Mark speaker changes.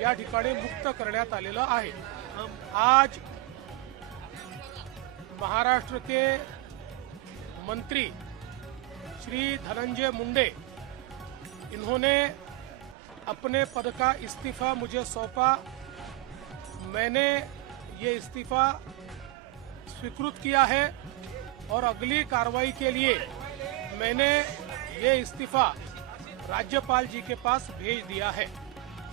Speaker 1: या मुक्त आहे. आज महाराष्ट्र के मंत्री श्री धनंजय मुंडे इन्होंने अपने पद का इस्तीफा मुझे सौंपा. मैंने ये इस्तीफा स्वीकृत किया है और अगली कार्रवाई के लिए मैंने ये इस्तीफा राज्यपाल जी के पास भेज दिया है।